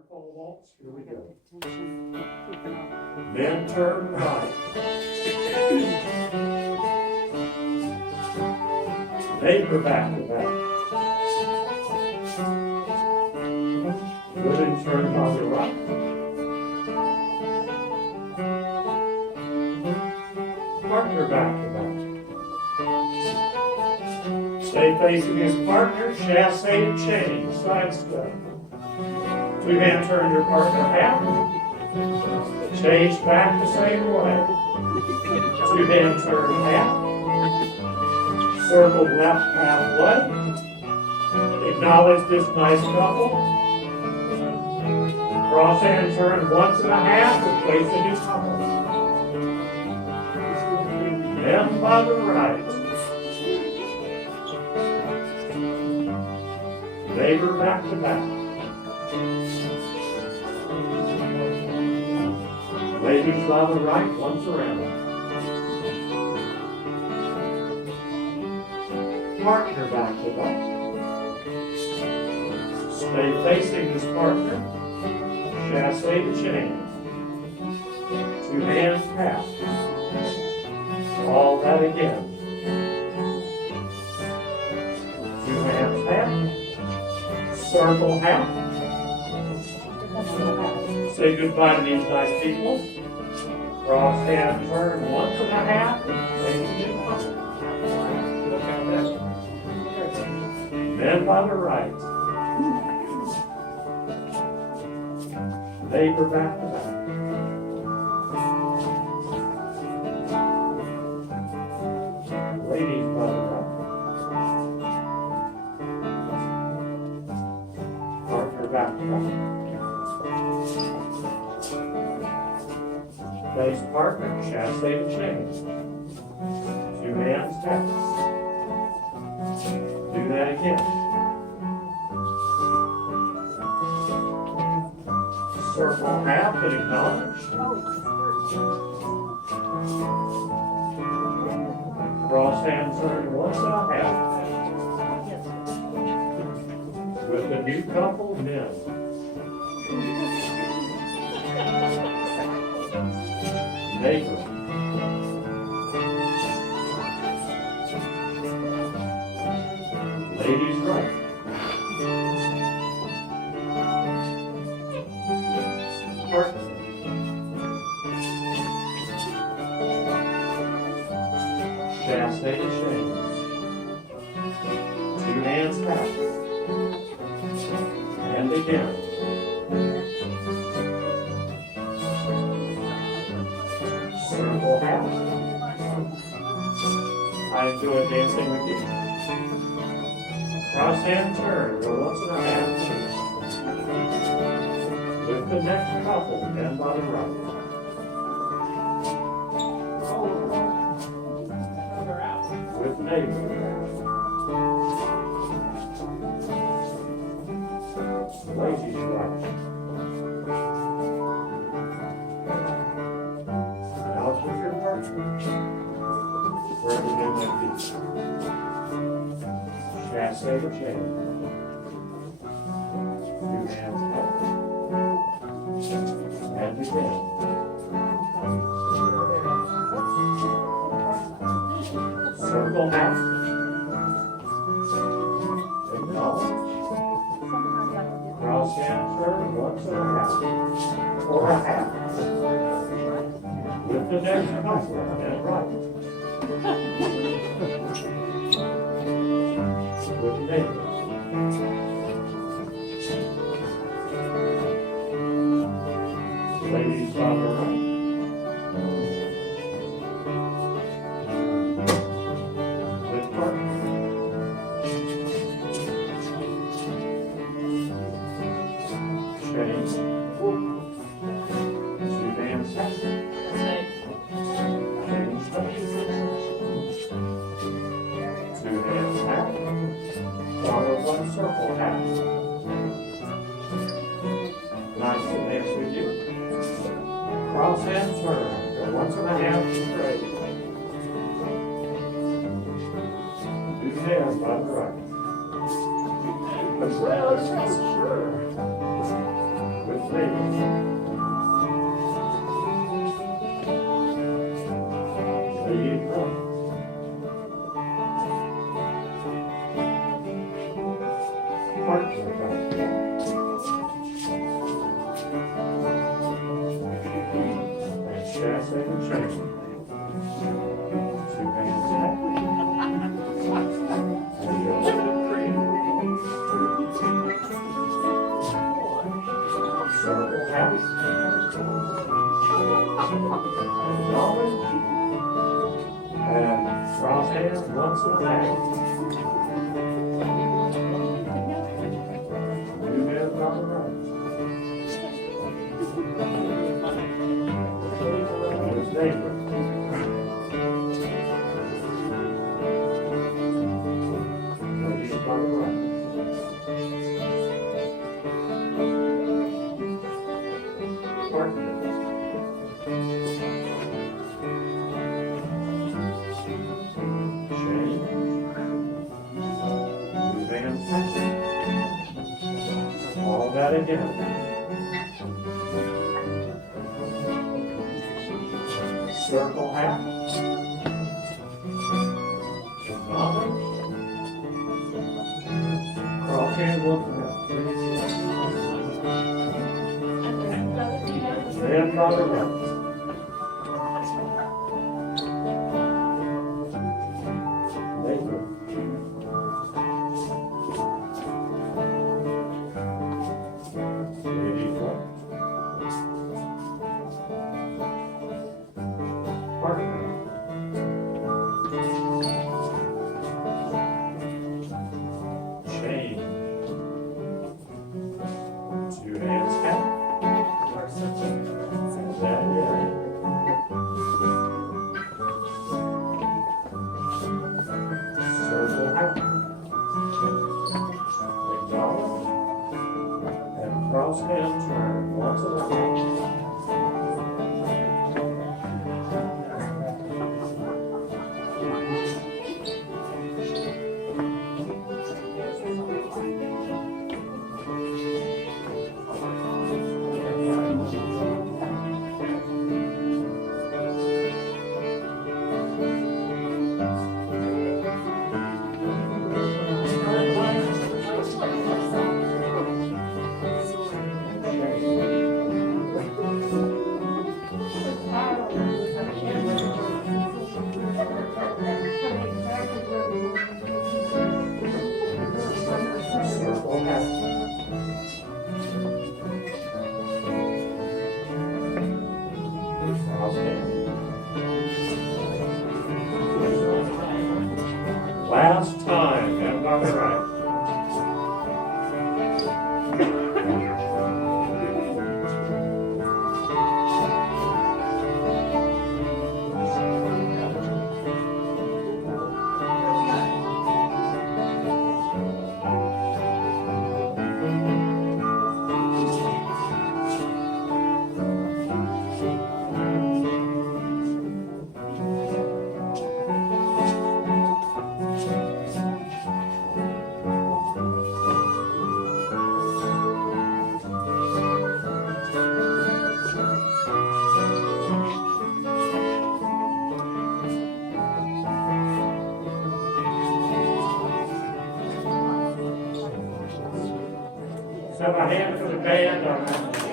Waterfall Waltz, here we go. Then turn right. Neighbor back to back. Good and turn on the right. Partner back to back. Stay facing his partner, chasse to chain, side step. Two-hand turn your partner half. Change back the same way. Two-hand turn half. Circle left halfway. Acknowledge this nice couple. Cross-hand turn once and a half and place a new couple. Then by the right. Neighbor back to back. Ladies by the right, once around. Partner back to back. Stay facing this partner. Chasse to chain. Two hands half. All that again. Two hands half. Circle half. Say goodbye to these nice people. Cross hand turn once and a half. Then by the right. Neighbor back to back. Ladies by the right. Partner back to back. Face partner, chasse to chain. Two hands tap. Do that again. Circle half and acknowledge. Cross hand turn once and a half. With the new couple, men. Neighbor. Ladies right. Partner. Chasse to chain. Two hands back. And again. Circle half. I enjoy dancing with you. Cross hand turn, go once and a half. With the next couple, and by the right. With neighbor. Ladies right. Now it's with your partner. Wherever they might be. Chasse to chain. Two hands up. And again. Circle half. Acknowledge. Cross hand turn once and a half. Or a half. With the next couple and right. With neighbor. Ladies on the right. With partner. Chain. Two hands up. Change touch. Two hands half. Follow one circle half. Nice to dance with you. Cross hand turn. Go once and a half straight. Do hands by the right. Well, sure. With Once in a bag. You get it on the right. Here's David. Ladies on the right. Partner. All that again. Circle half. Cross hand one for that. Then brother right. Cross hand turn once at a time. Last time, everybody right. Have a hand for the band on that.